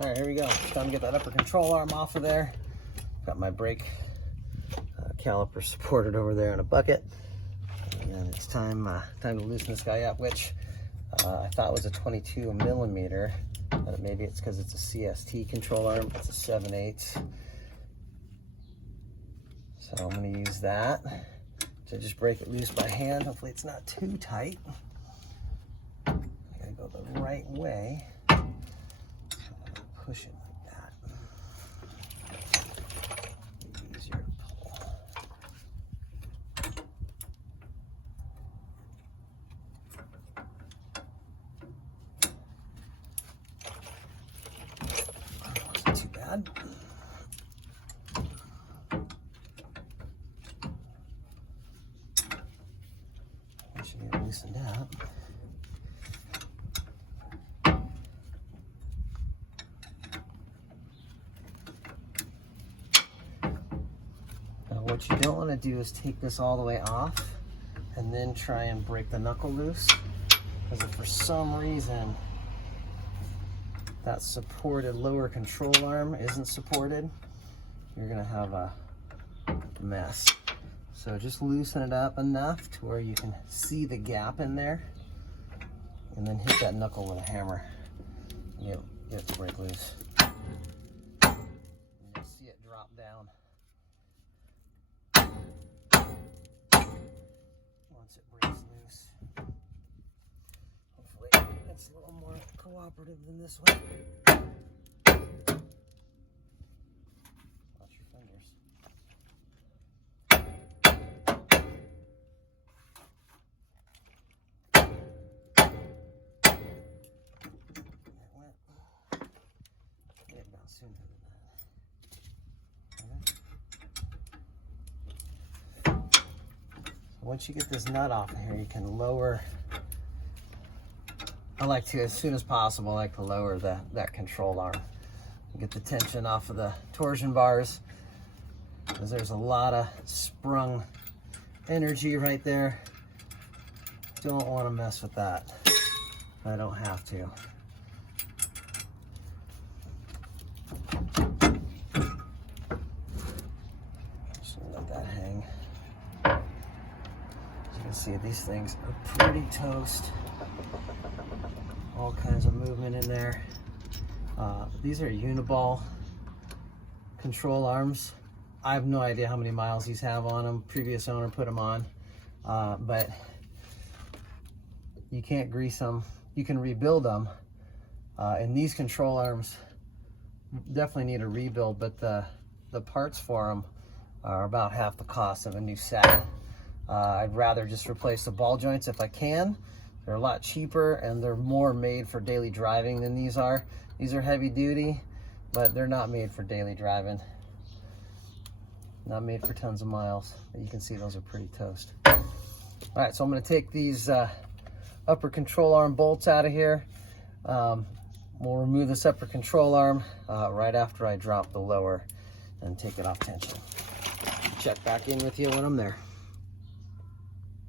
All right, here we go. Time to get that upper control arm off of there. Got my brake caliper supported over there in a bucket. And then it's time to loosen this guy up, which I thought was a 22 millimeter, but maybe it's because it's a CST control arm. It's a 7/8. So I'm gonna use that to just break it loose by hand. Hopefully it's not too tight. I gotta go the right way. Push it like that. Easier to pull. Wasn't too bad. I should get it loosened up. What you don't want to do is take this all the way off and then try and break the knuckle loose, because if for some reason that supported lower control arm isn't supported, you're going to have a mess. So just loosen it up enough to where you can see the gap in there, and then hit that knuckle with a hammer. Get it to break loose. You'll see it drop down. Once it breaks loose. Hopefully it's a little more cooperative than this one. Watch your fingers. It went. Get it down sooner than that. Once you get this nut off of here, you can lower. I like to, as soon as possible, I like to lower that control arm. Get the tension off of the torsion bars, because there's a lot of sprung energy right there. Don't want to mess with that. I don't have to. Just let that hang. You can see these things are pretty toast. All kinds of movement in there. These are uniball control arms. I have no idea how many miles these have on them. Previous owner put them on, but you can't grease them. You can rebuild them, and these control arms definitely need a rebuild, but the parts for them are about half the cost of a new set. I'd rather just replace the ball joints if I can. They're a lot cheaper, and they're more made for daily driving than these are. These are heavy duty, but they're not made for daily driving. Not made for tons of miles. But you can see those are pretty toast. All right, so I'm gonna take these upper control arm bolts out of here. We'll remove this upper control arm right after I drop the lower and take it off tension. Check back in with you when I'm there.